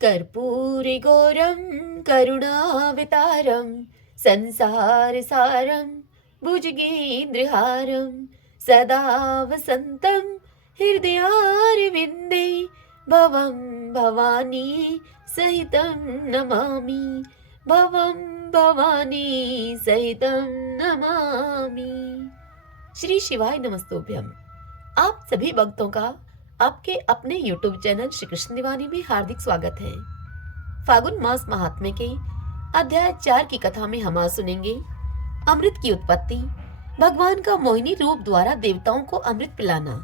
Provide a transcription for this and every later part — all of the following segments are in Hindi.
कर्पूरिगौरं करुणावतारं संसारसारं भुजगेन्द्रहारं सदा वसन्तं हृदयारविन्दे भवं भवानी सहितं नमामि। भवं भवानी सहितं नमामि। श्री शिवाय नमस्तुभ्यम। आप सभी भक्तों का आपके अपने YouTube चैनल श्री कृष्ण दीवानी में हार्दिक स्वागत है। फागुन मास महात्म्य के अध्याय 4 की कथा में हम आज सुनेंगे अमृत की उत्पत्ति, भगवान का मोहिनी रूप द्वारा देवताओं को अमृत पिलाना,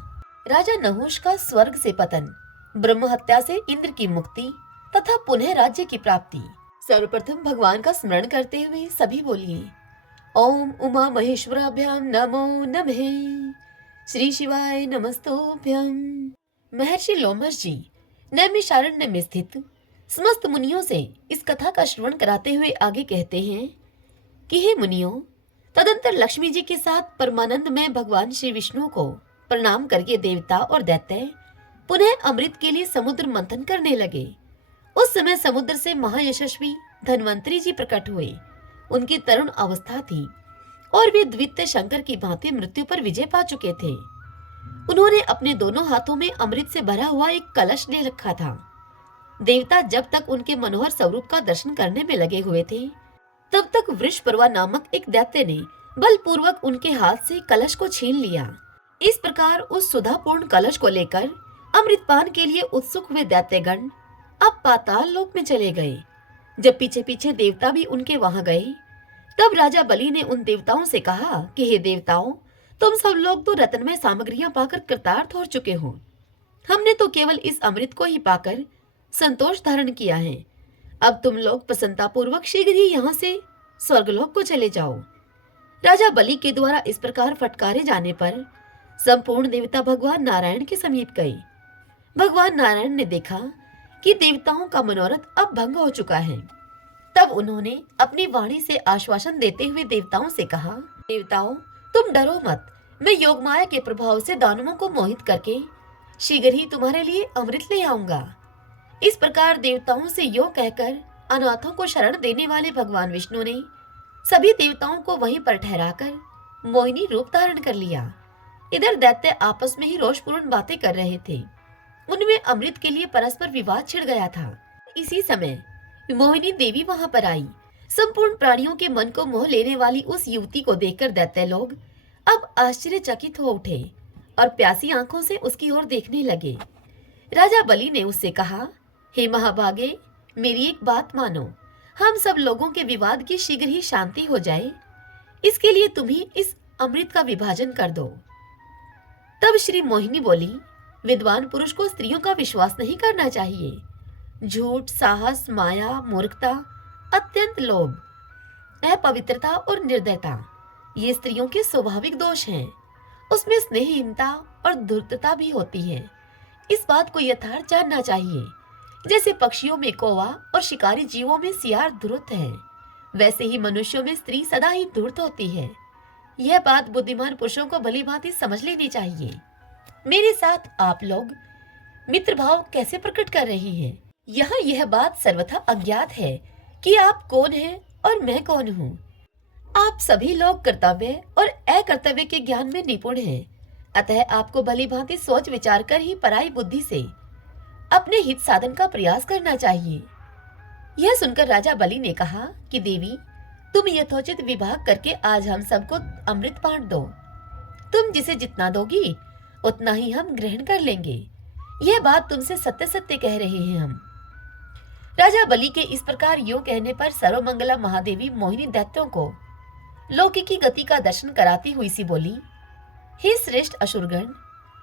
राजा नहुष का स्वर्ग से पतन, ब्रह्म हत्या से इंद्र की मुक्ति तथा पुनः राज्य की प्राप्ति। सर्वप्रथम भगवान का स्मरण करते हुए सभी बोलिए ओम उमा महेश्वराभ्याम नमो नमः। श्री शिवाय नमस्तुभ्यम। महर्षि लोमश जी नैमिषारण्य में स्थित समस्त मुनियों से इस कथा का श्रवण कराते हुए आगे कहते हैं कि हे मुनियों, तदंतर लक्ष्मी जी के साथ परमानंद में भगवान श्री विष्णु को प्रणाम करके देवता और दैत्य पुनः अमृत के लिए समुद्र मंथन करने लगे। उस समय समुद्र से महायशस्वी धन्वंतरी जी प्रकट हुए। उनकी तरुण अवस्था थी और वे द्वितीय शंकर की भांति मृत्यु पर विजय पा चुके थे। उन्होंने अपने दोनों हाथों में अमृत से भरा हुआ एक कलश ले रखा था। देवता जब तक उनके मनोहर स्वरूप का दर्शन करने में लगे हुए थे, तब तक वृषपर्वा नामक एक दैत्य ने बलपूर्वक उनके हाथ से कलश को छीन लिया। इस प्रकार उस सुधापूर्ण कलश को लेकर अमृतपान के लिए उत्सुक हुए दैत्यगण अब पाताल लोक में चले गए। जब पीछे पीछे देवता भी उनके वहां गए, तब राजा बलि ने उन देवताओं से कहा कि हे देवताओं, तुम सब लोग तो रत्नमय सामग्रियां पाकर कृतार्थ हो चुके हो। हमने तो केवल इस अमृत को ही पाकर संतोष धारण किया है। अब तुम लोग प्रसन्नतापूर्वक शीघ्र ही यहाँ से स्वर्गलोक को चले जाओ। राजा बलि के द्वारा इस प्रकार फटकारे जाने पर संपूर्ण देवता भगवान नारायण के समीप गए। भगवान नारायण ने देखा कि देवताओं का मनोरथ अब भंग हो चुका है। तब उन्होंने अपनी वाणी से आश्वासन देते हुए देवताओं से कहा, देवताओं, तुम डरो मत। मैं योग माया के प्रभाव से दानवों को मोहित करके शीघ्र ही तुम्हारे लिए अमृत ले आऊंगा। इस प्रकार देवताओं से यो कहकर अनाथों को शरण देने वाले भगवान विष्णु ने सभी देवताओं को वहीं पर ठहराकर मोहिनी रूप धारण कर लिया। इधर दैत्य आपस में ही रोषपूर्ण बातें कर रहे थे। उनमें अमृत के लिए परस्पर विवाद छिड़ गया था। इसी समय मोहिनी देवी वहां पर आई। संपूर्ण प्राणियों के मन को मोह लेने वाली उस युवती को देखकर दैत्य लोग अब आश्चर्यचकित हो उठे और प्यासी आंखों से उसकी ओर देखने लगे। राजा बलि ने उससे कहा, हे महाभागे, मेरी एक बात मानो। हम सब लोगों के विवाद की शीघ्र ही शांति हो जाए, इसके लिए तुम ही इस अमृत का विभाजन कर दो। तब श्री मोहिनी बोली, विद्वान पुरुष को स्त्रियों का विश्वास नहीं करना चाहिए। झूठ, साहस, माया, मूर्खता, अत्यंत लोभ, अपवित्रता और निर्दयता ये स्त्रियों के स्वाभाविक दोष हैं। उसमें स्नेहहीनता और धूर्तता भी होती है। इस बात को यथार्थ जानना चाहिए। जैसे पक्षियों में कौवा और शिकारी जीवों में सियार धूर्त है, वैसे ही मनुष्यों में स्त्री सदा ही धूर्त होती है। यह बात बुद्धिमान पुरुषों को भली भांति समझ लेनी चाहिए। मेरे साथ आप लोग मित्र भाव कैसे प्रकट कर रहे हैं? यहाँ यह बात सर्वथा अज्ञात है कि आप कौन हैं और मैं कौन हूँ। आप सभी लोग कर्तव्य और अकर्तव्य के ज्ञान में निपुण हैं, अतः आपको भली भांति सोच विचार कर ही पराई बुद्धि से अपने हित साधन का प्रयास करना चाहिए। यह सुनकर राजा बलि ने कहा कि देवी, तुम यथोचित विभाग करके आज हम सबको अमृत बांट दो। तुम जिसे जितना दोगी उतना ही हम ग्रहण कर लेंगे। यह बात तुमसे सत्य सत्य कह रहे हैं हम। राजा बलि के इस प्रकार यो कहने पर सर्वमंगला महादेवी मोहिनी दैत्यों को लौकिकी गति का दर्शन कराती हुई सी बोली, हे श्रेष्ठ असुरगण,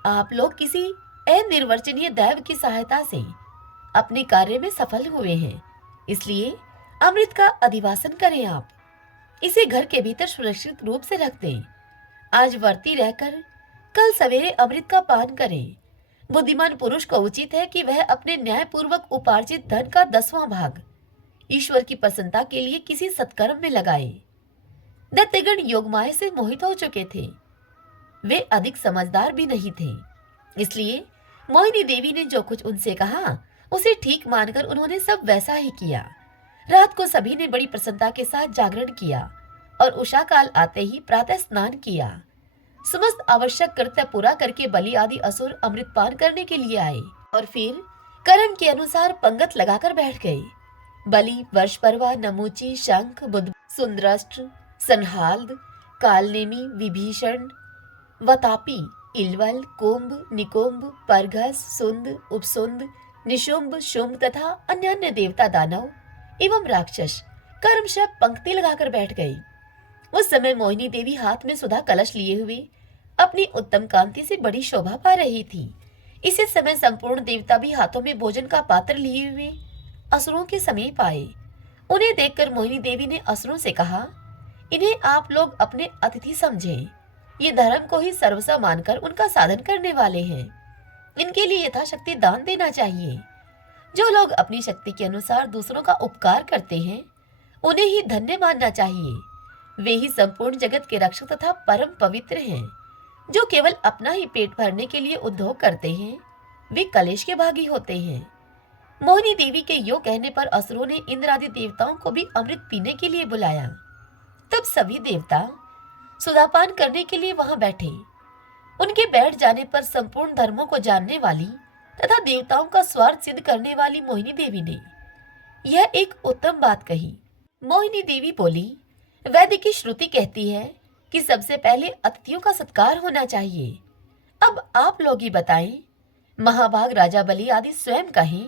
आप लोग किसी अनिर्वचनीय दैव की सहायता से अपने कार्य में सफल हुए हैं, इसलिए अमृत का अधिवासन करें। आप इसे घर के भीतर सुरक्षित रूप से रख दें। आज वर्ती रहकर कल सवेरे अमृत का पान करें। बुद्धिमान पुरुष को उचित है कि वह अपने न्यायपूर्वक उपार्जित धन का 10वां भाग ईश्वर की प्रसन्नता के लिए किसी सत्कर्म में लगाए। दैत्यगण योगमाया से मोहित हो चुके थे। वे अधिक समझदार भी नहीं थे, इसलिए मोहिनी देवी ने जो कुछ उनसे कहा उसे ठीक मानकर उन्होंने सब वैसा ही किया। रात को सभी ने बड़ी प्रसन्नता के साथ जागरण किया और उषा काल आते ही प्रातः स्नान किया। समस्त आवश्यक कर्तव्य पूरा करके बलि आदि असुर अमृत पान करने के लिए आए और फिर कर्म के अनुसार पंगत लगाकर बैठ गए। बलि, वर्षपर्वा, नमूची, शंख, बुध, सुंदराष्ट्र, संहाल्द, कालनेमी, विभीषण, वतापी, इलवल, कुंभ, निकुंभ, परघस, सुंद, उपसुंद, निशुंभ, शुंभ तथा अन्य देवता, दानव एवं राक्षस कर्मशः पंक्ति लगाकर बैठ गए। उस समय मोहिनी देवी हाथ में सुधा कलश लिए हुए अपनी उत्तम कांति से बड़ी शोभा पा रही थी। इसी समय संपूर्ण देवता भी हाथों में भोजन का पात्र लिए हुए असुरों के समीप आए। उन्हें देखकर मोहिनी देवी ने असुरों से कहा, इन्हें आप लोग अपने अतिथि समझें। ये धर्म को ही सर्वस्व मानकर उनका साधन करने वाले हैं। इनके लिए यथाशक्ति दान देना चाहिए। जो लोग अपनी शक्ति के अनुसार दूसरों का उपकार करते हैं, उन्हें ही धन्य मानना चाहिए। वे ही संपूर्ण जगत के रक्षक तथा परम पवित्र हैं। जो केवल अपना ही पेट भरने के लिए उद्योग करते हैं, वे कलेश के भागी होते हैं। मोहिनी देवी के यो कहने पर असुरों ने इंद्र आदि देवताओं को भी अमृत पीने के लिए बुलाया। तब सभी देवता सुधापान करने के लिए वहां बैठे। उनके बैठ जाने पर संपूर्ण धर्मों को जानने वाली तथा देवताओं का स्वार्थ सिद्ध करने वाली मोहिनी देवी ने यह एक उत्तम बात कही। मोहिनी देवी बोली, वैद्य की श्रुति कहती है कि सबसे पहले अतिथियों का सत्कार होना चाहिए। अब आप लोग ही बताएं, महाभाग राजा बलि आदि स्वयं कहें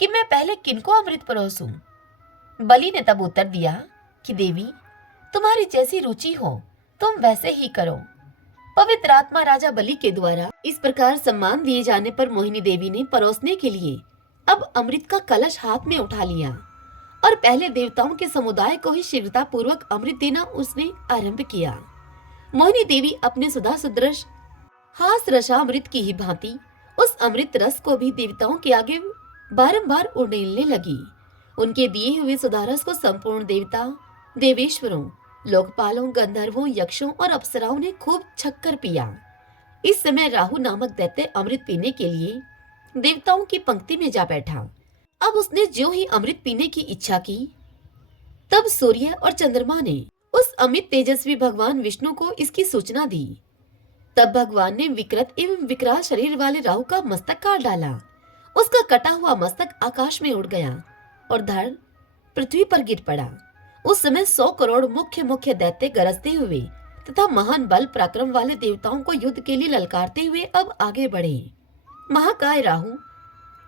कि मैं पहले किनको अमृत परोसूं? बलि ने तब उत्तर दिया कि देवी, तुम्हारी जैसी रुचि हो तुम वैसे ही करो। पवित्र आत्मा राजा बलि के द्वारा इस प्रकार सम्मान दिए जाने पर मोहिनी देवी ने परोसने के लिए अब अमृत का कलश हाथ में उठा लिया और पहले देवताओं के समुदाय को ही शीघ्रता पूर्वक अमृत देना उसने आरंभ किया। मोहिनी देवी अपने सुधा सदृश हास रसामृत की ही भांति उस अमृत रस को भी देवताओं के आगे बारंबार उड़ेलने लगी। उनके दिए हुए सुधारस को संपूर्ण देवता, देवेश्वरों, लोकपालों, गंधर्वों, यक्षों और अप्सराओं ने खूब छक्कर पिया। इस समय राहु नामक दैत्य अमृत पीने के लिए देवताओं की पंक्ति में जा बैठा। अब उसने ज्यों ही अमृत पीने की इच्छा की, तब सूर्य और चंद्रमा ने उस अमित तेजस्वी भगवान विष्णु को इसकी सूचना दी। तब भगवान ने विकृत एवं विकराल शरीर वाले राहु का मस्तक काट डाला। उसका कटा हुआ मस्तक आकाश में उड़ गया और धड़ पृथ्वी पर गिर पड़ा। उस समय 100 करोड़ मुख्य मुख्य दैत्य गरजते हुए तथा महान बल पराक्रम वाले देवताओं को युद्ध के लिए ललकारते हुए अब आगे बढ़े। महाकाय राहु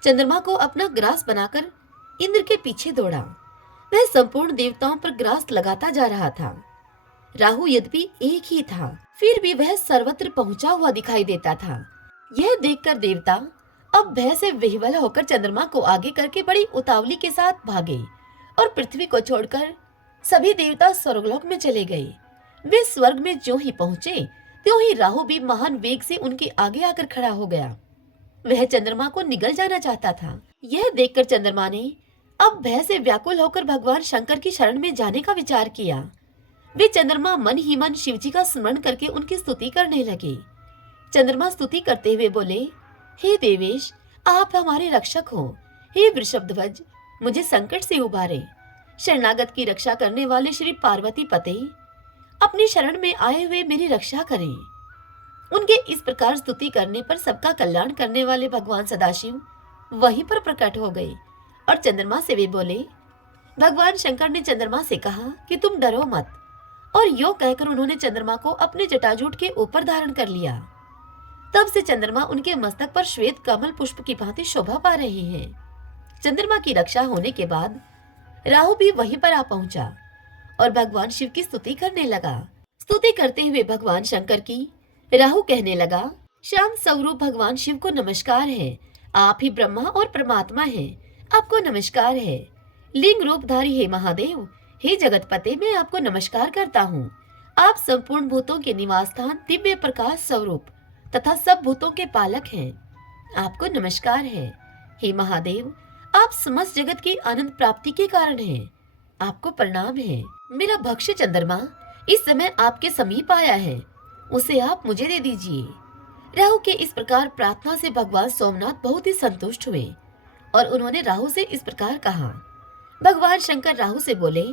चंद्रमा को अपना ग्रास बनाकर इंद्र के पीछे दौड़ा। वह संपूर्ण देवताओं पर ग्रास लगाता जा रहा था। राहु यद्यपि एक ही था, फिर भी वह सर्वत्र पहुंचा हुआ दिखाई देता था। यह देखकर देवता अब भय से विह्वल होकर चंद्रमा को आगे करके बड़ी उतावली के साथ भागे और पृथ्वी को छोड़कर सभी देवता स्वर्गलोक में चले गए। वे स्वर्ग में ज्यों ही पहुंचे त्यों ही राहु भी महान वेग से उनके आगे आकर खड़ा हो गया। वह चंद्रमा को निगल जाना चाहता था। यह देखकर चंद्रमा ने अब भय से व्याकुल होकर भगवान शंकर की शरण में जाने का विचार किया। वे चंद्रमा मन ही मन शिवजी का स्मरण करके उनकी स्तुति करने लगे। चंद्रमा स्तुति करते हुए बोले, हे देवेश, आप हमारे रक्षक हो। हे वृषभध्वज, मुझे संकट से उबारे। शरणागत की रक्षा करने वाले श्री पार्वती पते, अपनी शरण में आए हुए मेरी रक्षा करें। उनके इस प्रकार स्तुति करने पर सबका कल्याण करने वाले भगवान सदाशिव वहीं पर प्रकट हो गए और चंद्रमा से वे बोले। भगवान शंकर ने चंद्रमा से कहा कि तुम डरो मत, और यो कहकर उन्होंने चंद्रमा को अपने जटाजूट के ऊपर धारण कर लिया। तब से चंद्रमा उनके मस्तक पर श्वेत कमल पुष्प की भांति शोभा पा रहे हैं। चंद्रमा की रक्षा होने के बाद राहु भी वहीं पर आ पहुंचा और भगवान शिव की स्तुति करने लगा। स्तुति करते हुए भगवान शंकर की राहु कहने लगा, शांत स्वरूप भगवान शिव को नमस्कार है। आप ही ब्रह्मा और परमात्मा हैं। आपको नमस्कार है। लिंग रूपधारी हे महादेव, हे जगतपते, मैं आपको नमस्कार करता हूँ। आप संपूर्ण भूतों के निवास स्थान, दिव्य प्रकाश स्वरूप तथा सब भूतों के पालक हैं। आपको नमस्कार है। हे महादेव, आप समस्त जगत की आनंद प्राप्ति के कारण हैं। आपको प्रणाम है। मेरा भक्ष्य चंद्रमा इस समय आपके समीप आया है, उसे आप मुझे दे दीजिए। राहु के इस प्रकार प्रार्थना से भगवान सोमनाथ बहुत ही संतुष्ट हुए और उन्होंने राहु से इस प्रकार कहा। भगवान शंकर राहु से बोले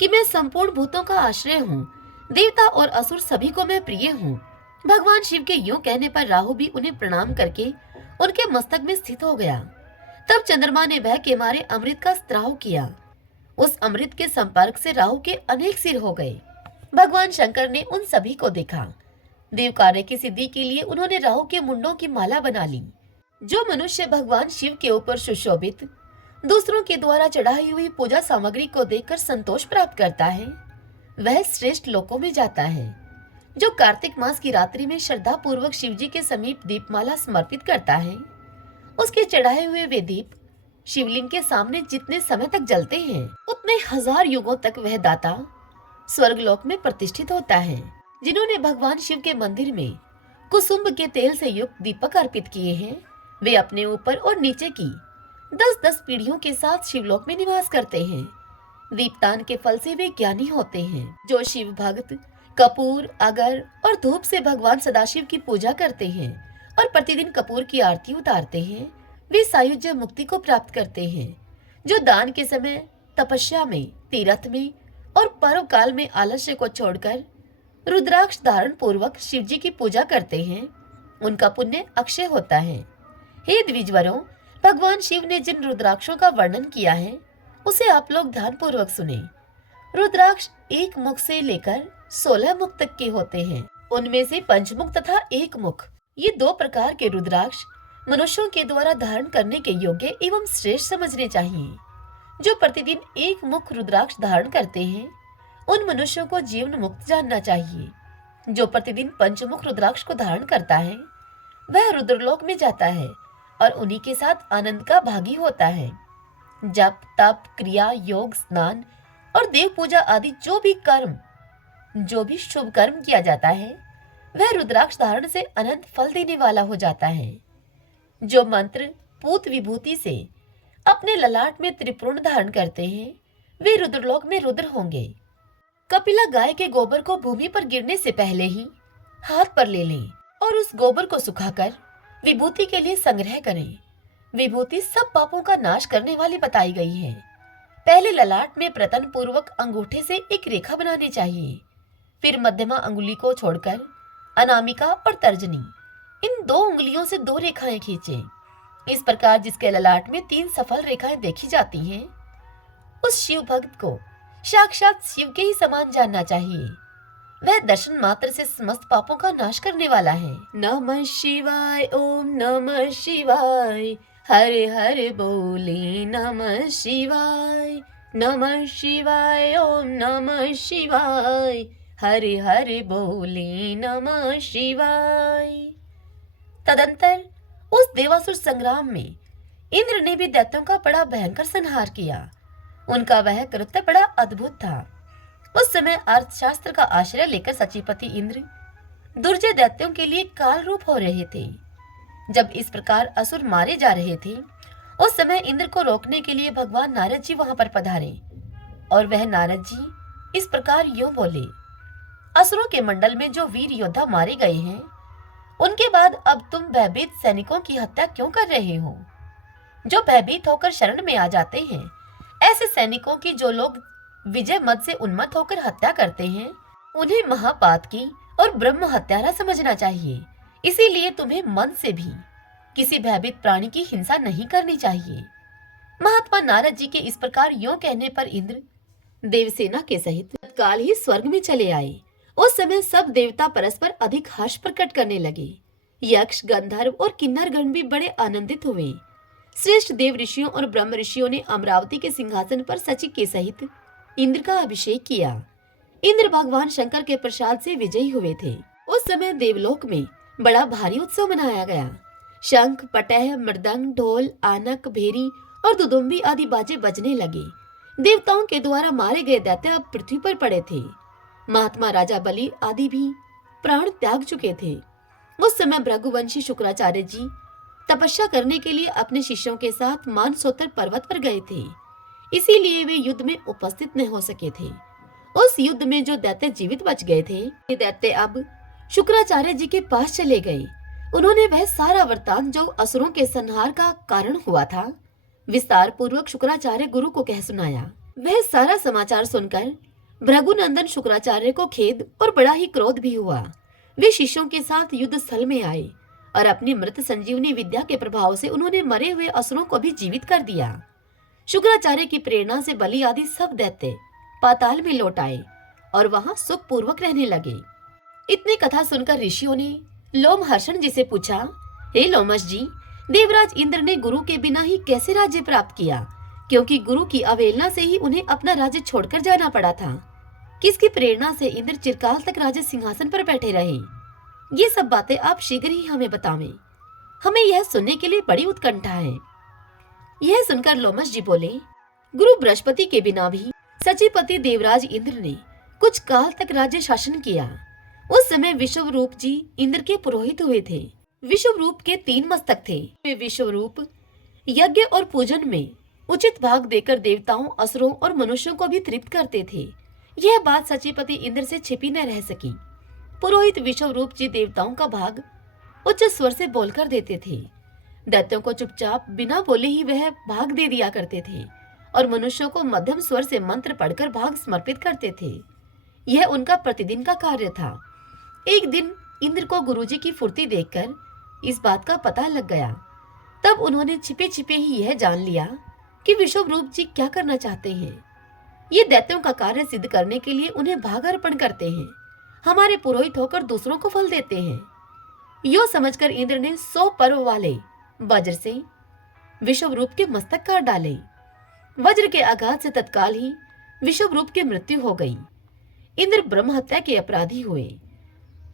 कि मैं संपूर्ण भूतों का आश्रय हूँ, देवता और असुर सभी को मैं प्रिय हूँ। भगवान शिव के यूं कहने पर राहु भी उन्हें प्रणाम करके उनके मस्तक में स्थित हो गया। तब चंद्रमा ने भय के मारे अमृत का स्त्राव किया। उस अमृत के संपर्क से राहु के अनेक सिर हो गए। भगवान शंकर ने उन सभी को देखा। देव कार्य की सिद्धि के लिए उन्होंने राहु के मुंडों की माला बना ली। जो मनुष्य भगवान शिव के ऊपर सुशोभित दूसरों के द्वारा चढ़ाई हुई पूजा सामग्री को देखकर संतोष प्राप्त करता है, वह श्रेष्ठ लोकों में जाता है। जो कार्तिक मास की रात्रि में श्रद्धा पूर्वक शिव जी के समीप दीपमाला समर्पित करता है, उसके चढ़ाए हुए वे दीप शिवलिंग के सामने जितने समय तक जलते हैं, उतने हजार युगों तक वह दाता स्वर्गलोक में प्रतिष्ठित होता है। जिन्होंने भगवान शिव के मंदिर में कुसुम्भ के तेल से युक्त दीपक अर्पित किए हैं, वे अपने ऊपर और नीचे की 10-10 पीढ़ियों के साथ शिवलोक में निवास करते हैं। दीपदान के फल से वे ज्ञानी होते हैं। जो शिव भक्त कपूर, अगर और धूप से भगवान सदाशिव की पूजा करते हैं और प्रतिदिन कपूर की आरती उतारते हैं, वे सायुज्य मुक्ति को प्राप्त करते हैं। जो दान के समय, तपस्या में, तीर्थ में और पर्व काल में आलस्य को छोड़कर रुद्राक्ष धारण पूर्वक शिव जी की पूजा करते हैं, उनका पुण्य अक्षय होता है। हे द्विजवरों, भगवान शिव ने जिन रुद्राक्षों का वर्णन किया है, उसे आप लोग ध्यान पूर्वक सुने। रुद्राक्ष एक मुख से लेकर 16 मुख तक के होते हैं। उनमें से पंचमुख तथा एक मुख, ये 2 प्रकार के रुद्राक्ष मनुष्यों के द्वारा धारण करने के योग्य एवं श्रेष्ठ समझने चाहिए। जो प्रतिदिन एक मुख रुद्राक्ष धारण करते हैं, उन मनुष्यों को जीवन मुक्त जानना चाहिए। जो प्रतिदिन पंचमुख रुद्राक्ष को धारण करता है, वह रुद्रलोक में जाता है और उन्हीं के साथ आनंद का भागी होता है। जप, तप, क्रिया, योग, स्नान और देव पूजा आदि जो भी शुभ कर्म किया जाता है, वह रुद्राक्ष धारण से अनंत फल देने वाला हो जाता है। जो मंत्र पूत विभूति से अपने ललाट में त्रिपुर्ण धारण करते हैं, वे रुद्रलोक में रुद्र होंगे। कपिला गाय के गोबर को भूमि पर गिरने से पहले ही हाथ पर ले लें और उस गोबर को सुखाकर विभूति के लिए संग्रह करें। विभूति सब पापों का नाश करने वाली बताई गई है। पहले ललाट में प्रतन पूर्वक अंगूठे से एक रेखा बनानी चाहिए, फिर मध्यमा अंगुली को छोड़कर अनामिका और तर्जनी, इन 2 उंगलियों से 2 रेखाएं खींचें। इस प्रकार जिसके ललाट में 3 सफल रेखाएं देखी जाती हैं, उस शिव भक्त को साक्षात शिव के ही समान जानना चाहिए। वह दर्शन मात्र से समस्त पापों का नाश करने वाला है। नमः शिवाय, ओम नमः शिवाय, हरे हरे बोले नमः शिवाय। नमः शिवाय, ओम नमः शिवाय, हरे हरे बोले नमः शिवाय। तदंतर उस देवासुर संग्राम में इंद्र ने भी दैत्यों का बड़ा भयंकर संहार किया। उनका वह कृत्य बड़ा अद्भुत था। उस समय अर्थशास्त्र का आश्रय लेकर सचिपति इंद्र दुर्जय दैत्यों के लिए काल रूप हो रहे थे। जब इस प्रकार असुर मारे जा रहे थे, उस समय इंद्र को रोकने के लिए भगवान नारद जी वहां पर पधारे और वह नारद जी इस प्रकार यूं बोले, असुरों के मंडल में जो वीर योद्धा मारे गए हैं, उनके बाद अब तुम भयभीत सैनिकों की हत्या क्यों कर रहे हो? जो भयभीत होकर शरण में आ जाते हैं, ऐसे सैनिकों की जो लोग विजय मद से उन्मत्त होकर हत्या करते हैं, उन्हें महापातकी और ब्रह्म हत्यारा समझना चाहिए। इसीलिए तुम्हें मन से भी किसी भयभीत प्राणी की हिंसा नहीं करनी चाहिए। महात्मा नारद जी के इस प्रकार यों कहने पर इंद्र देवसेना के सहित तत्काल ही स्वर्ग में चले आए। उस समय सब देवता परस्पर अधिक हर्ष प्रकट करने लगे। यक्ष, गंधर्व और किन्नरगण भी बड़े आनंदित हुए। श्रेष्ठ देव ऋषियों और ब्रह्म ऋषियों ने अमरावती के सिंहासन पर सची के सहित इंद्र का अभिषेक किया। इंद्र भगवान शंकर के प्रसाद से विजयी हुए थे। उस समय देवलोक में बड़ा भारी उत्सव मनाया गया। शंख, पटह, मृदंग, ढोल, आनक, भेरी और दुदुम्बी आदि बाजे बजने लगे। देवताओं के द्वारा मारे गए दैत्य अब पृथ्वी पर पड़े थे। महात्मा राजा बलि आदि भी प्राण त्याग चुके थे। उस समय भृगुवंशी शुक्राचार्य जी तपस्या करने के लिए अपने शिष्यों के साथ मानसोतर पर्वत पर गए थे, इसीलिए वे युद्ध में उपस्थित न हो सके थे। उस युद्ध में जो दैत्य जीवित बच गए थे, ये दैत्य अब शुक्राचार्य जी के पास चले गए। उन्होंने वह सारा वृत्तांत जो असुरों के संहार का कारण हुआ था विस्तार पूर्वक शुक्राचार्य गुरु को कह सुनाया। वह सारा समाचार सुनकर भृगुनंदन शुक्राचार्य को खेद और बड़ा ही क्रोध भी हुआ। वे शिष्यों के साथ युद्ध स्थल में आए और अपनी मृत संजीवनी विद्या के प्रभाव से उन्होंने मरे हुए असुरों को भी जीवित कर दिया। शुक्राचार्य की प्रेरणा से बलि आदि सब दैत्य पाताल में लौट आए और वहां सुख पूर्वक रहने लगे। इतनी कथा सुनकर ऋषियों ने लोमहर्षण जी से पूछा, हे लोमश जी, देवराज इंद्र ने गुरु के बिना ही कैसे राज्य प्राप्त किया? क्योंकि गुरु की अवहेलना से ही उन्हें अपना राज्य छोड़कर जाना पड़ा था। किसकी प्रेरणा से इंद्र चिरकाल तक राज सिंहासन पर बैठे रहे? ये सब बातें आप शीघ्र ही हमें बतावें। हमें यह सुनने के लिए बड़ी उत्कंठा है। यह सुनकर लोमश जी बोले, गुरु बृहस्पति के बिना भी सचिपति देवराज इंद्र ने कुछ काल तक राज्य शासन किया। उस समय विश्वरूप जी इंद्र के पुरोहित हुए थे। विश्वरूप के 3 मस्तक थे। वे विश्वरूप यज्ञ और पूजन में उचित भाग देकर देवताओं, असुरों और मनुष्यों को भी तृप्त करते थे। यह बात सचिपति इंद्र से छिपी न रह सकी। पुरोहित विश्वरूप जी देवताओं का भाग उच्च स्वर से बोलकर देते थे। दैत्यों को चुपचाप बिना बोले ही वह भाग दे दिया करते थे और मनुष्यों को मध्यम स्वर से मंत्र पढ़कर भाग समर्पित करते थे। यह उनका प्रतिदिन का कार्य था। एक दिन इंद्र को गुरुजी की फुर्ती देखकर इस बात का पता लग गया। तब उन्होंने छिपे छिपे ही यह जान लिया कि विश्वरूप जी क्या करना चाहते हैं। ये दैत्यों का कार्य सिद्ध करने के लिए उन्हें भाग अर्पण करते हैं। हमारे पुरोहित होकर दूसरों को फल देते हैं। यो समझकर इंद्र ने 100 पर्व वाले वज्र से विश्वरूप के मस्तक काट डाले। वज्र के आघात से तत्काल ही विश्वरूप की मृत्यु हो गई। इंद्र ब्रह्म हत्या के अपराधी हुए।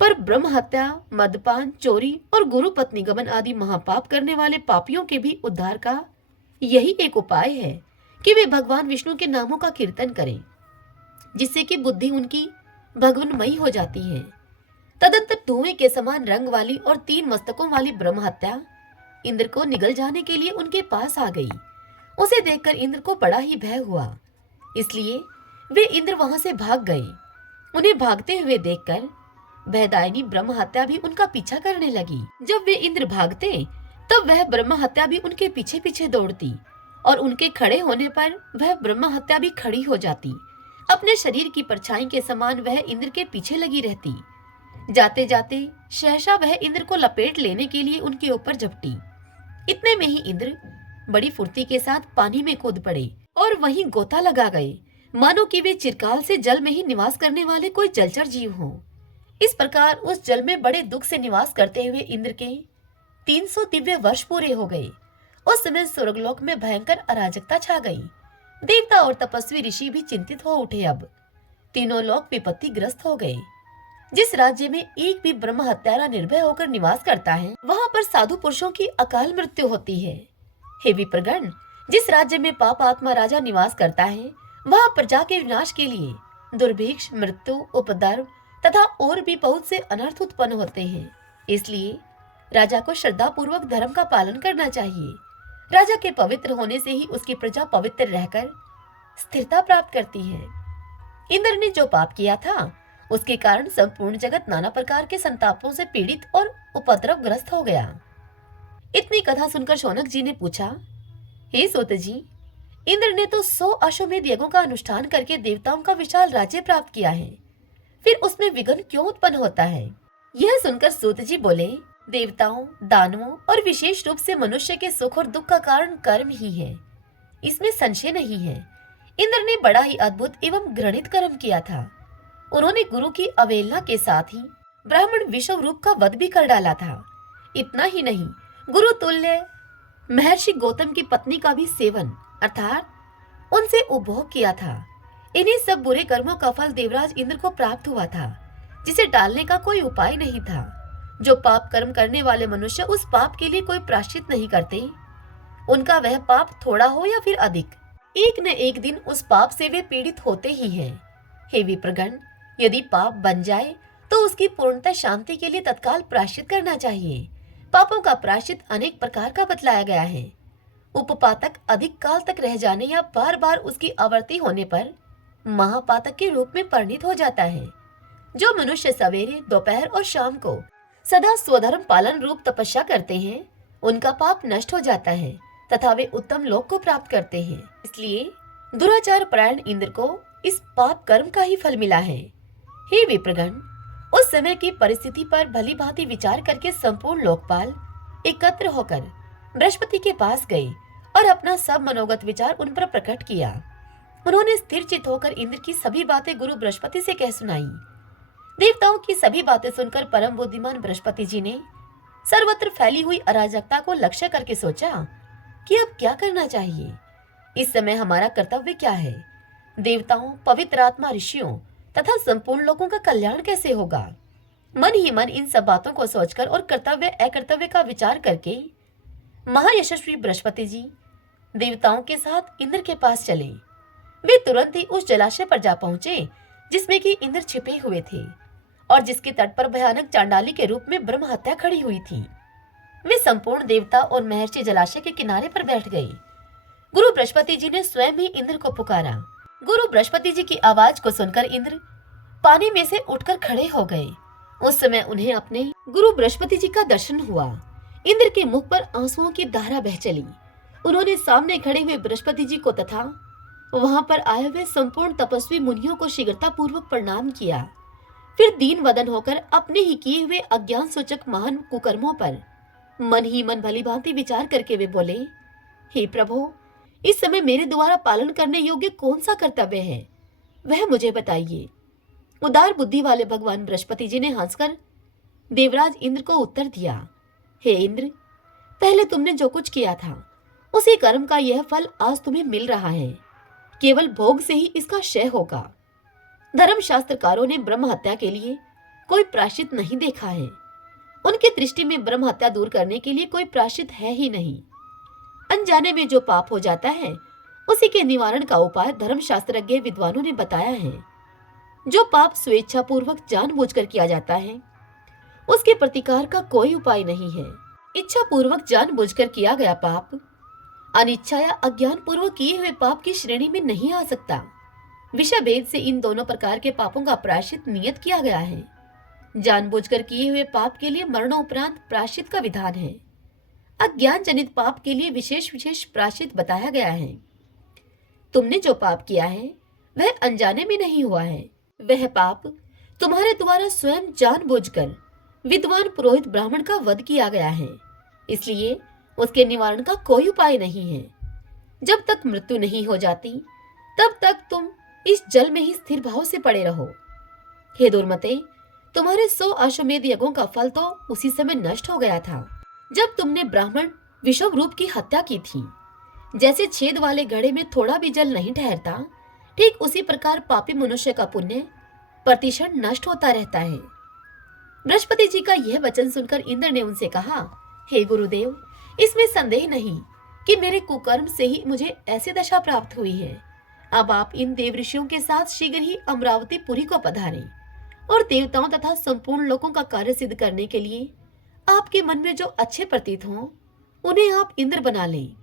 पर ब्रह्म हत्या, मदपान, चोरी और गुरु पत्नी गमन आदि महापाप करने वाले पापियों के भी उद्धार का यही एक उपाय है कि वे भगवान विष्णु के नामों का कीर्तन करें, जिससे कि बुद्धि उनकी भगवानमयी हो जाती है। तदंतर धुएं के समान रंग वाली और 3 मस्तकों वाली ब्रह्म हत्या इंद्र को निगल जाने के लिए उनके पास आ गई। उसे देखकर इंद्र को बड़ा ही भय हुआ, इसलिए वे इंद्र वहां से भाग गए। उन्हें भागते हुए देखकर भयदायिनी ब्रह्म हत्या भी उनका पीछा करने लगी। जब वे इंद्र भागते तब वह ब्रह्म हत्या भी उनके पीछे पीछे दौड़ती और उनके खड़े होने पर वह ब्रह्म हत्या भी खड़ी हो जाती। अपने शरीर की परछाई के समान वह इंद्र के पीछे लगी रहती। जाते जाते सहसा वह इंद्र को लपेट लेने के लिए उनके ऊपर झपटी। इतने में ही इंद्र बड़ी फुर्ती के साथ पानी में कूद पड़े और वहीं गोता लगा गए, मानो कि वे चिरकाल से जल में ही निवास करने वाले कोई जलचर जीव हों। इस प्रकार उस जल में बड़े दुख से निवास करते हुए इंद्र के 300 दिव्य वर्ष पूरे हो गए। उस समय स्वर्गलोक में भयंकर अराजकता छा गई। देवता और तपस्वी ऋषि भी चिंतित हो उठे। अब तीनों लोक विपत्ति ग्रस्त हो गए। जिस राज्य में एक भी ब्रह्म हत्यारा निर्भय होकर निवास करता है, वहां पर साधु पुरुषों की अकाल मृत्यु होती है। हे विप्रगण, जिस राज्य में पाप आत्मा राजा निवास करता है, वहां प्रजा के विनाश के लिए दुर्भिक्ष, मृत्यु, उपद्रव तथा और भी बहुत से अनर्थ उत्पन्न होते हैं। इसलिए राजा को श्रद्धा पूर्वक धर्म का पालन करना चाहिए। राजा के पवित्र होने से ही उसकी प्रजा पवित्र रहकर स्थिरता प्राप्त करती है। इंद्र ने जो पाप किया था, उसके कारण संपूर्ण जगत नाना प्रकार के संतापों से पीड़ित और उपद्रव ग्रस्त हो गया। इतनी कथा सुनकर शौनक जी ने पूछा, हे सूत जी, इंद्र ने तो 100 अश्वमेध यज्ञों का अनुष्ठान करके देवताओं का विशाल राज्य प्राप्त किया है, फिर उसमें विघ्न क्यों उत्पन्न होता है? यह सुनकर सूत जी बोले, देवताओं, दानवों और विशेष रूप से मनुष्य के सुख और दुख का कारण कर्म ही है, इसमें संशय नहीं है। इंद्र ने बड़ा ही अद्भुत एवं घृणित कर्म किया था। उन्होंने गुरु की अवहेलना के साथ ही ब्राह्मण विश्वरूप का वध भी कर डाला था। इतना ही नहीं, गुरु तुल्य महर्षि गौतम की पत्नी का भी सेवन अर्थात उनसे उपभोग किया था। इन्हीं सब बुरे कर्मों का फल देवराज इंद्र को प्राप्त हुआ था, जिसे टालने का कोई उपाय नहीं था। जो पाप कर्म करने वाले मनुष्य उस पाप के लिए कोई प्रायश्चित नहीं करते, उनका वह पाप थोड़ा हो या फिर अधिक, एक न एक दिन उस पाप से वे पीड़ित होते ही हैं। हे विप्रगण, यदि पाप बन जाए तो उसकी पूर्णतः शांति के लिए तत्काल प्रायश्चित करना चाहिए। पापों का प्रायश्चित अनेक प्रकार का बतलाया गया है। उपपातक अधिक काल तक रह जाने या बार बार उसकी आवर्ती होने पर महापातक के रूप में परिणित हो जाता है। जो मनुष्य सवेरे, दोपहर और शाम को सदा स्वधर्म पालन रूप तपस्या करते हैं, उनका पाप नष्ट हो जाता है। तथा वे उत्तम लोक को प्राप्त करते हैं। इसलिए दुराचार परायण इंद्र को इस पाप कर्म का ही फल मिला है। हे विप्रगण, उस समय की परिस्थिति पर भली भांति विचार करके संपूर्ण लोकपाल एकत्र होकर बृहस्पति के पास गए और अपना सब मनोगत विचार उन पर प्रकट किया। उन्होंने स्थिर चित होकर इंद्र की सभी बातें गुरु बृहस्पति से कह सुनाई। देवताओं की सभी बातें सुनकर परम बुद्धिमान बृहस्पति जी ने सर्वत्र फैली हुई अराजकता को लक्ष्य करके सोचा कि अब क्या करना चाहिए। इस समय हमारा कर्तव्य क्या है? देवताओं, पवित्र आत्मा, ऋषियों तथा संपूर्ण लोगों का कल्याण कैसे होगा? मन ही मन इन सब बातों को सोचकर और कर्तव्य अकर्तव्य का विचार करके महायशस्वी बृहस्पति जी देवताओं के साथ इंद्र के पास चले। वे तुरंत ही उस जलाशय पर जा पहुंचे जिसमें कि इंद्र छिपे हुए थे और जिसके तट पर भयानक चांडाली के रूप में ब्रह्म हत्या खड़ी हुई थी। वे संपूर्ण देवता और महर्षि जलाशय के किनारे पर बैठ गए। गुरु बृहस्पति जी ने स्वयं ही इंद्र को पुकारा। गुरु बृहस्पति जी की आवाज को सुनकर इंद्र पानी में से उठकर खड़े हो गए। उस समय उन्हें अपने गुरु बृहस्पति जी का दर्शन हुआ। इंद्र के मुख पर आंसुओं की धारा बह चली। उन्होंने सामने खड़े हुए बृहस्पति जी को तथा वहां पर आए हुए संपूर्ण तपस्वी मुनियों को शीघ्रता पूर्वक प्रणाम किया। फिर दीन वदन होकर अपने ही किए हुए अज्ञान सूचक महान कुकर्मों पर मन ही मन भली भांति विचार करके वे बोले, हे प्रभु, इस समय मेरे द्वारा पालन करने योग्य कौन सा कर्तव्य है, वह मुझे बताइए। उदार बुद्धि वाले भगवान बृहस्पति जी ने हंसकर देवराज इंद्र को उत्तर दिया, हे इंद्र, पहले तुमने जो कुछ किया था उसी कर्म का यह फल आज तुम्हें मिल रहा है। केवल भोग से ही इसका क्षय होगा। धर्म शास्त्रकारों ने ब्रह्म हत्या के लिए कोई प्रायश्चित नहीं देखा है। उनकी दृष्टि में ब्रह्म हत्या दूर करने के लिए कोई प्रायश्चित है ही नहीं। अनजाने में जो पाप हो जाता है उसी के निवारण का उपाय धर्म शास्त्रज्ञ विद्वानों ने बताया है। जो पाप स्वेच्छा पूर्वक जानबूझकर किया जाता है उसके प्रतिकार का कोई उपाय नहीं है। इच्छा पूर्वक जानबूझकर किया गया पाप अनिच्छा या अज्ञान पूर्वक किए हुए पाप की श्रेणी में नहीं आ सकता। विषय भेद से इन दोनों प्रकार के पापों का प्रायश्चित नियत किया गया है। जानबूझकर किए हुए पाप के लिए मरणोपरांत प्रायश्चित का विधान है। अज्ञान जनित पाप के लिए विशेष विशेष प्रायश्चित बताया गया है। तुमने जो पाप किया है वह अनजाने में नहीं हुआ है। वह पाप तुम्हारे द्वारा स्वयं जानबूझकर विद्वान पुरोहित ब्राह्मण का वध किया गया है। इसलिए उसके निवारण का कोई उपाय नहीं है। जब तक मृत्यु नहीं हो जाती तब तक तुम इस जल में ही स्थिर भाव से पड़े रहो। हे दुर्मते, तुम्हारे 100 अश्वमेध यज्ञों का फल तो उसी समय नष्ट हो गया था जब तुमने ब्राह्मण विषम रूप की हत्या की थी। जैसे छेद वाले घड़े में थोड़ा भी जल नहीं ठहरता, ठीक उसी प्रकार पापी मनुष्य का पुण्य प्रतिक्षण नष्ट होता रहता है। बृहस्पति जी का यह वचन सुनकर इंद्र ने उनसे कहा, हे गुरुदेव, इसमें संदेह नहीं कि मेरे कुकर्म से ही मुझे ऐसी दशा प्राप्त हुई है। अब आप इन देव ऋषियों के साथ शीघ्र ही अमरावती पुरी को पधारें और देवताओं तथा संपूर्ण लोगों का कार्य सिद्ध करने के लिए आपके मन में जो अच्छे प्रतीत हों उन्हें आप इंद्र बना लें।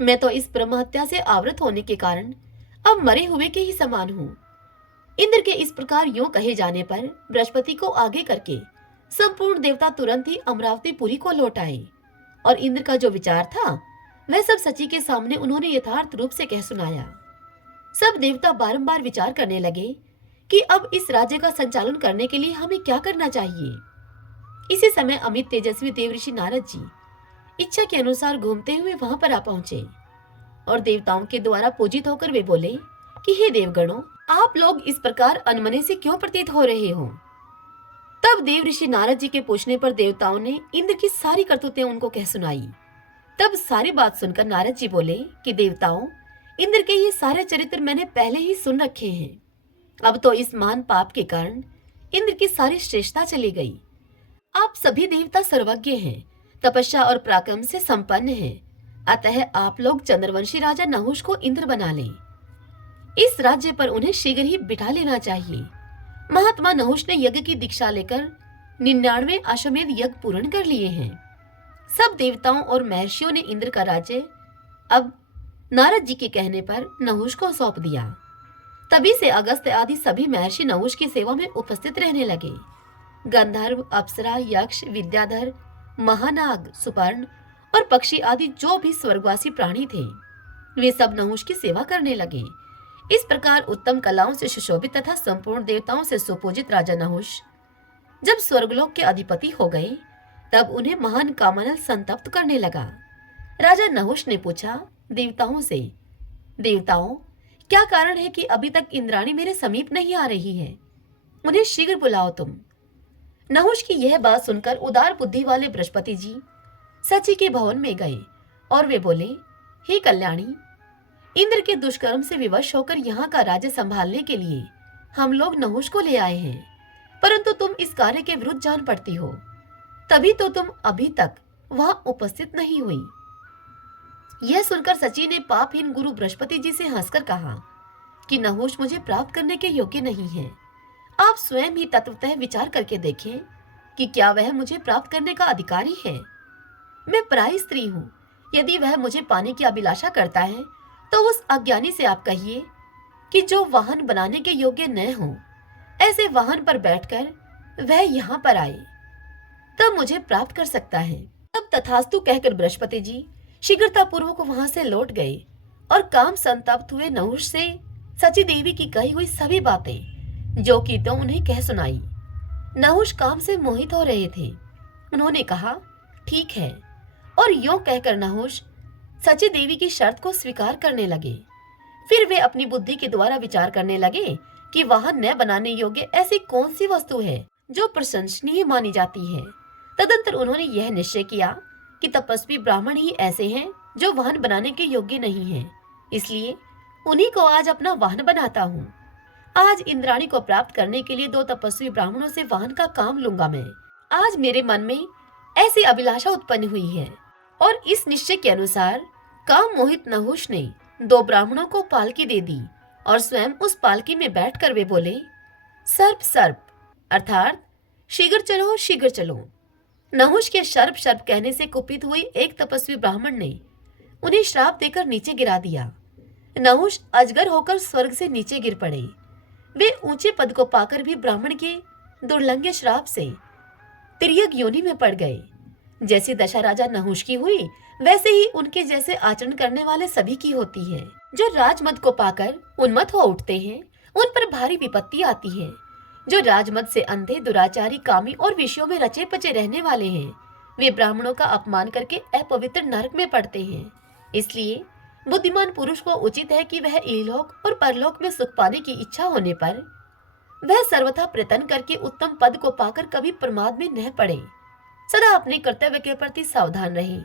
मैं तो इस ब्रह्म हत्या से आवृत होने के कारण अब मरे हुए के ही समान हूँ। इंद्र के इस प्रकार यूं कहे जाने पर बृहस्पति को आगे करके संपूर्ण देवता तुरंत ही अमरावती पुरी को लौट आए और इंद्र का जो विचार था वह सब सची के सामने उन्होंने यथार्थ रूप से कह सुनाया। सब देवता बारंबार विचार करने लगे कि अब इस राज्य का संचालन करने के लिए हमें क्या करना चाहिए। इसी समय अमित तेजस्वी देवऋषि नारद जी इच्छा के अनुसार घूमते हुए वहां पर आ पहुंचे और देवताओं के द्वारा पूजित होकर वे बोले कि हे देवगणों, आप लोग इस प्रकार अनमने से क्यों प्रतीत हो रहे हो। तब देवऋषि नारद जी के पूछने पर देवताओं ने इंद्र की सारी करतूतें उनको कह सुनाई। तब सारी बात सुनकर नारद जी बोले कि देवताओं, इंद्र के ये सारे चरित्र मैंने पहले ही सुन रखे हैं। अब तो इस महान पाप के कारण इंद्र की सारी श्रेष्ठता चली गई। आप सभी देवता सर्वज्ञ हैं, तपस्या और पराक्रम से संपन्न हैं। अतः आप लोग चंद्रवंशी राजा नहुष को इंद्र बना लें। इस राज्य पर उन्हें शीघ्र ही बिठा लेना चाहिए। महात्मा नहुष ने यज्ञ की दीक्षा लेकर 99 अश्वमेध यज्ञ पूर्ण कर लिए हैं। सब देवताओं और महर्षियों ने इंद्र का राज्य अब नारद जी के कहने पर नहुष को सौंप दिया। तभी से अगस्त्य आदि सभी महर्षि नहुष की सेवा में उपस्थित रहने लगे। गंधर्व, अप्सरा, यक्ष, विद्याधर, महानाग, सुपर्ण और पक्षी आदि जो भी स्वर्गवासी प्राणी थे वे सब नहुष की सेवा करने लगे। इस प्रकार उत्तम कलाओं से सुशोभित तथा संपूर्ण देवताओं से सुपूजित राजा नहुष जब स्वर्गलोक के अधिपति हो गए तब उन्हें महान कामनल संतप्त करने लगा। राजा नहुष ने पूछा देवताओं से, देवताओं, क्या कारण है कि अभी तक इंद्राणी मेरे समीप नहीं आ रही है? उन्हें शीघ्र बुलाओ तुम। नहुष की यह बात सुनकर उदार बुद्धि वाले बृहस्पति जी सची के भवन में गए और वे बोले, हे कल्याणी, इंद्र के दुष्कर्म से विवश होकर यहाँ का राज्य संभालने के लिए हम लोग नहुष को ले आए हैं, परंतु तुम इस कार्य के विरुद्ध जान पड़ती हो, तभी तो तुम अभी तक वहां उपस्थित नहीं हुई। यह सुनकर सची ने पापहीन गुरु बृहस्पति जी से हंसकर कहा कि नहुष मुझे प्राप्त करने के योग्य नहीं है। आप स्वयं ही तत्वतः विचार करके देखें कि क्या वह मुझे प्राप्त करने का अधिकारी है। मैं पराई स्त्री हूँ। यदि वह मुझे पाने की अभिलाषा करता है तो उस अज्ञानी से आप कहिए कि जो वाहन बनाने के योग्य न हो, ऐसे वाहन पर बैठकर वह यहाँ पर आए, तब मुझे प्राप्त कर सकता है। तब तथास्तु कहकर बृहस्पति जी शीघ्रता पूर्वक वहां से लौट गए और काम संतप्त हुए नहुष से सची देवी की कही हुई सभी बातें जो की तो उन्हें कह सुनाई। नहुष काम से मोहित हो रहे थे। उन्होंने कहा, ठीक है, और यों कहकर नहुष सची देवी की शर्त को स्वीकार करने लगे। फिर वे अपनी बुद्धि के द्वारा विचार करने लगे कि वाहन न बनाने योग्य ऐसी कौन सी वस्तु है जो प्रशंसनीय मानी जाती है। तदंतर उन्होंने यह निश्चय किया कि तपस्वी ब्राह्मण ही ऐसे हैं जो वाहन बनाने के योग्य नहीं हैं, इसलिए उन्हीं को आज अपना वाहन बनाता हूँ। आज इंद्राणी को प्राप्त करने के लिए 2 तपस्वी ब्राह्मणों से वाहन का काम लूंगा मैं। आज मेरे मन में ऐसी अभिलाषा उत्पन्न हुई है और इस निश्चय के अनुसार काम मोहित नहुष ने 2 ब्राह्मणों को पालकी दे दी और स्वयं उस पालकी में बैठकर वे बोले, सर्प सर्प, अर्थात शीघ्र चलो शीघ्र चलो। नहुष के शर्प शर्प कहने से कुपित हुई एक तपस्वी ब्राह्मण ने उन्हें श्राप देकर नीचे गिरा दिया। नहुष अजगर होकर स्वर्ग से नीचे गिर पड़े। वे ऊंचे पद को पाकर भी ब्राह्मण के दुर्लंघ्य श्राप से तिर्यक योनि में पड़ गए। जैसी दशा राजा नहुष की हुई वैसे ही उनके जैसे आचरण करने वाले सभी की होती है। जो राजमद को पाकर उन्मत्त हो उठते हैं उन पर भारी विपत्ति आती है। जो राजमद से अंधे, दुराचारी, कामी और विषयों में रचे पचे रहने वाले हैं वे ब्राह्मणों का अपमान करके अपवित्र नरक में पड़ते हैं। इसलिए बुद्धिमान पुरुष को उचित है कि वह इहलोक और परलोक में सुख पाने की इच्छा होने पर वह सर्वथा प्रयत्न करके उत्तम पद को पाकर कभी प्रमाद में न पड़े, सदा अपने कर्तव्य के प्रति सावधान रहे।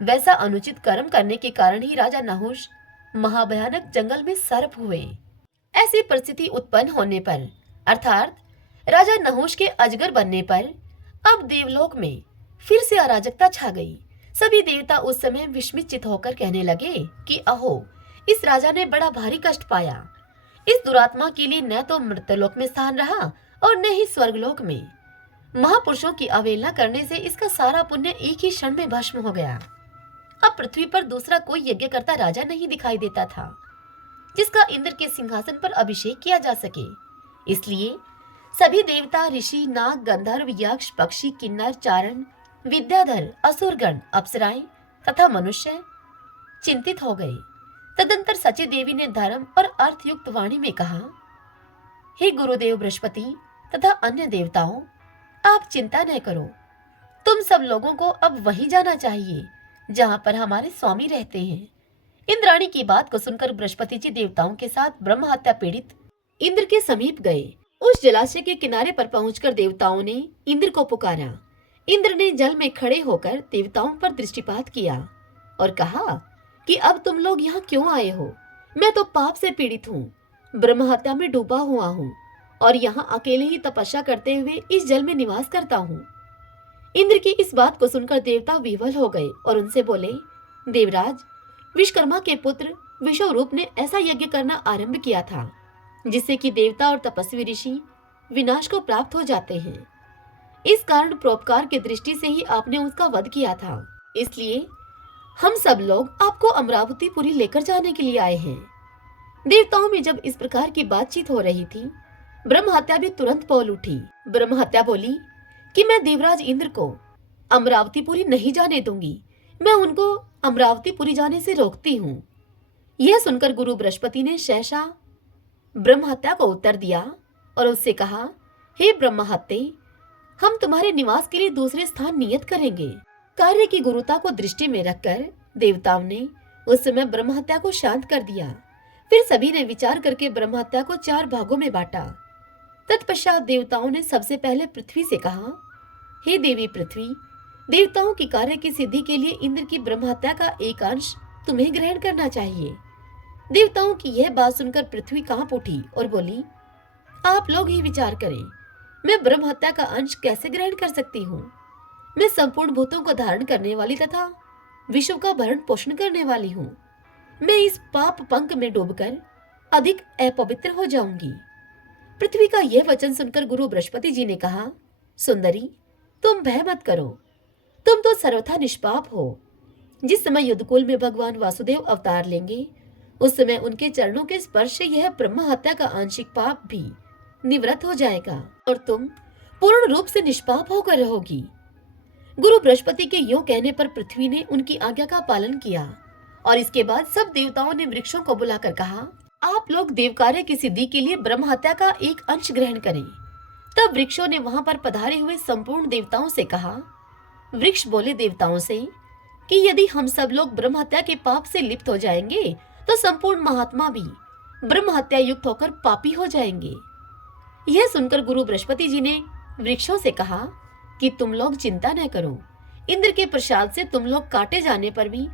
वैसा अनुचित कर्म करने के कारण ही राजा नहुष महाभयानक जंगल में सर्प हुए। ऐसी परिस्थिति उत्पन्न होने पर अर्थात राजा नहुष के अजगर बनने पर अब देवलोक में फिर से अराजकता छा गई। सभी देवता उस समय विस्मित होकर कहने लगे कि अहो, इस राजा ने बड़ा भारी कष्ट पाया। इस दुरात्मा के लिए न तो मृत्यलोक में स्थान रहा और न ही स्वर्गलोक में। महापुरुषों की अवहेलना करने से इसका सारा पुण्य एक ही क्षण में भस्म हो गया। अब पृथ्वी पर दूसरा कोई यज्ञ करता राजा नहीं दिखाई देता था जिसका इंद्र के सिंहासन पर अभिषेक किया जा सके। इसलिए सभी देवता, ऋषि, नाग, गंधर्व, यक्ष, पक्षी, किन्नर, चारण, विद्याधर, असुरगण, अप्सराएं तथा मनुष्य चिंतित हो गए। तदंतर सची देवी ने धर्म और अर्थयुक्त वाणी में कहा, हे गुरुदेव बृहस्पति तथा अन्य देवताओं, आप चिंता न करो। तुम सब लोगों को अब वहीं जाना चाहिए जहां पर हमारे स्वामी रहते हैं। इंद्राणी की बात को सुनकर बृहस्पति जी देवताओं के साथ ब्रह्म हत्या पीड़ित इंद्र के समीप गए। उस जलाशय के किनारे पर पहुंचकर देवताओं ने इंद्र को पुकारा। इंद्र ने जल में खड़े होकर देवताओं पर दृष्टिपात किया और कहा कि अब तुम लोग यहाँ क्यों आए हो? मैं तो पाप से पीड़ित हूँ, ब्रह्म हत्या में डूबा हुआ हूँ और यहाँ अकेले ही तपस्या करते हुए इस जल में निवास करता हूँ। इंद्र की इस बात को सुनकर देवता विह्वल हो गए और उनसे बोले, देवराज, विश्वकर्मा के पुत्र विश्वरूप ने ऐसा यज्ञ करना आरंभ किया था जिससे कि देवता और तपस्वी ऋषि विनाश को प्राप्त हो जाते हैं। इस कारण परोपकार की दृष्टि से ही आपने उसका वध किया था। इसलिए हम सब लोग आपको अमरावतीपुरी लेकर जाने के लिए आए हैं। देवताओं में जब इस प्रकार की बातचीत हो रही थी, ब्रह्म हत्या भी तुरंत बोल उठी। ब्रह्म हत्या बोली कि मैं देवराज इंद्र को अमरावतीपुरी नहीं जाने दूंगी। मैं उनको अमरावतीपुरी जाने से रोकती हूँ। यह सुनकर गुरु बृहस्पति ने सहसा ब्रह्महत्या को उत्तर दिया और उससे कहा, हे ब्रह्महत्ते, हम तुम्हारे निवास के लिए दूसरे स्थान नियत करेंगे। कार्य की गुरुता को दृष्टि में रखकर देवताओं ने उस समय ब्रह्महत्या को शांत कर दिया। फिर सभी ने विचार करके ब्रह्महत्या को 4 भागों में बांटा। तत्पश्चात देवताओं ने सबसे पहले पृथ्वी से कहा, हे देवी पृथ्वी, देवताओं की कार्य की सिद्धि के लिए इंद्र की ब्रह्महत्या का एक अंश तुम्हें ग्रहण करना चाहिए। देवताओं की यह बात सुनकर पृथ्वी कांप उठी और बोली, आप लोग ही विचार करें, मैं ब्रह्महत्या का अंश कैसे ग्रहण कर सकती हूँ? मैं संपूर्ण भूतों को धारण करने वाली तथा विश्व का भरण पोषण करने वाली हूँ। मैं इस पाप पंख में डूबकर अधिक अपवित्र हो जाऊंगी। पृथ्वी का यह वचन सुनकर गुरु बृहस्पति जी ने कहा, सुंदरी, तुम भय मत करो, तुम तो सर्वथा निष्पाप हो। जिस समय युद्धकुल में भगवान वासुदेव अवतार लेंगे, उस समय उनके चरणों के स्पर्श से यह ब्रह्म हत्या का आंशिक पाप भी निवृत्त हो जाएगा और तुम पूर्ण रूप से निष्पाप होकर रहोगी। गुरु बृहस्पति के यूं कहने पर पृथ्वी ने उनकी आज्ञा का पालन किया और इसके बाद सब देवताओं ने वृक्षों को बुलाकर कहा, आप लोग देव कार्य की सिद्धि के लिए ब्रह्म हत्या का एक अंश ग्रहण करें। तब वृक्षों ने वहां पर पधारे हुए संपूर्ण देवताओं से कहा। वृक्ष बोले देवताओं से कि यदि हम सब लोग ब्रह्म हत्या के पाप से लिप्त हो जाएंगे तो संपूर्ण महात्मा भी ब्रह्म हत्या युक्त होकर पापी हो जाएंगे। यह सुनकर गुरु बृहस्पति जी ने वृक्षों से कहा कि तुम लोग चिंता न करो, इंद्र के प्रसाद से तुम लोग काटे जाने पर भी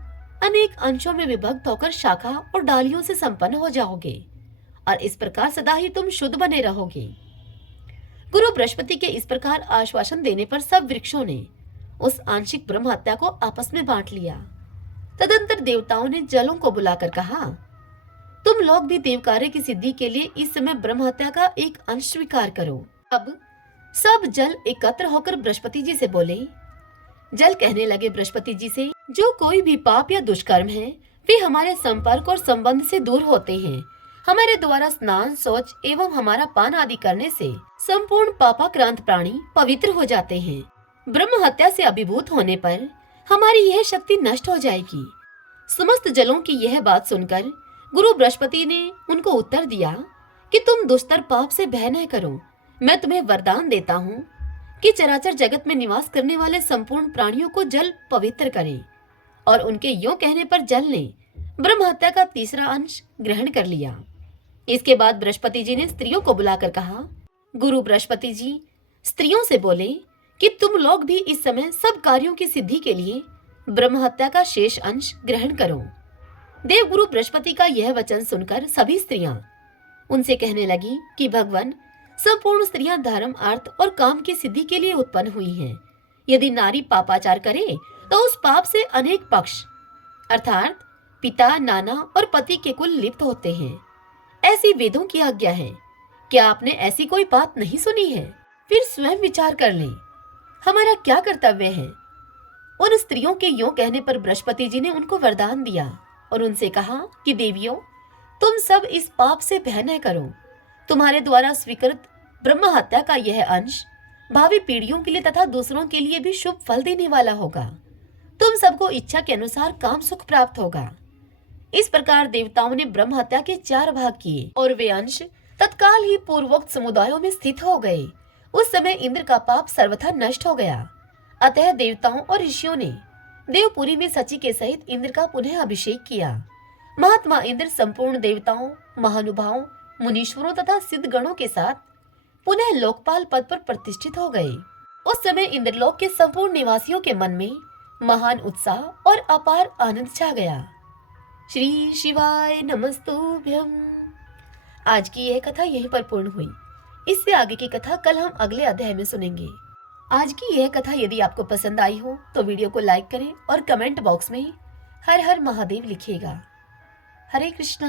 अनेक अंशों में विभक्त होकर शाखा और डालियों से संपन्न हो जाओगे और इस प्रकार सदा ही तुम शुद्ध बने रहोगे। गुरु बृहस्पति के इस प्रकार आश्वासन देने पर सब वृक्षों ने उस आंशिक ब्रह्म हत्या को आपस में बांट लिया। तदंतर देवताओं ने जलों को बुलाकर कहा, तुम लोग भी देव कार्य की सिद्धि के लिए इस समय ब्रह्म हत्या का एक अंश स्वीकार करो। अब सब जल एकत्र होकर बृहस्पति जी से बोले। जल कहने लगे बृहस्पति जी से, जो कोई भी पाप या दुष्कर्म है वे हमारे संपर्क और संबंध से दूर होते हैं। हमारे द्वारा स्नान, शौच एवं हमारा पान आदि करने से संपूर्ण पापाक्रांत प्राणी पवित्र हो जाते हैं। ब्रह्म हत्या से अभिभूत होने पर हमारी यह शक्ति नष्ट हो जाएगी। समस्त जलों की यह बात सुनकर गुरु बृहस्पति ने उनको उत्तर दिया कि तुम दुष्तर पाप से भय न करो। मैं तुम्हें वरदान देता हूँ कि चराचर जगत में निवास करने वाले संपूर्ण प्राणियों को जल पवित्र करे। और उनके यों कहने पर जल ने ब्रह्म हत्या का तीसरा अंश ग्रहण कर लिया। इसके बाद बृहस्पति जी ने स्त्रियों को बुलाकर कहा, गुरु बृहस्पति जी स्त्रियों से बोले कि तुम लोग भी इस समय सब कार्यों की सिद्धि के लिए ब्रह्म हत्या का शेष अंश ग्रहण करो। देव गुरु बृहस्पति का यह वचन सुनकर सभी स्त्रियां उनसे कहने लगी कि भगवान, संपूर्ण स्त्रियां धर्म, अर्थ और काम की सिद्धि के लिए उत्पन्न हुई हैं। यदि नारी पापाचार करे तो उस पाप से अनेक पक्ष अर्थात पिता, नाना और पति के कुल लिप्त होते हैं। ऐसी वेदों की आज्ञा है। क्या आपने ऐसी कोई बात नहीं सुनी है? फिर स्वयं विचार कर लें, हमारा क्या कर्तव्य है। उन स्त्रियों के यों कहने पर बृहस्पति जी ने उनको वरदान दिया और उनसे कहा कि देवियों, तुम सब इस पाप से भय न करो। तुम्हारे द्वारा स्वीकृत ब्रह्म हत्या का यह अंश भावी पीढ़ियों के लिए तथा दूसरों के लिए भी शुभ फल देने वाला होगा। तुम सबको इच्छा के अनुसार काम सुख प्राप्त होगा। इस प्रकार देवताओं ने ब्रह्म हत्या के 4 भाग किए और वे अंश तत्काल ही पूर्वोक्त समुदायों में स्थित हो गए। उस समय इंद्र का पाप सर्वथा नष्ट हो गया। अतः देवताओं और ऋषियों ने देवपुरी में सची के सहित इंद्र का पुनः अभिषेक किया। महात्मा इंद्र संपूर्ण देवताओं, महानुभावों, मुनीश्वरों तथा सिद्ध गणों के साथ पुनः लोकपाल पद पर प्रतिष्ठित हो गए। उस समय इंद्रलोक के संपूर्ण निवासियों के मन में महान उत्साह और अपार आनंद छा गया। श्री शिवाय नमस्तुभ्यम। आज की यह कथा यहीं पर पूर्ण हुई। इससे आगे की कथा कल हम अगले अध्याय में सुनेंगे। आज की यह कथा यदि आपको पसंद आई हो तो वीडियो को लाइक करें और कमेंट बॉक्स में हर हर महादेव लिखिएगा। हरे कृष्णा।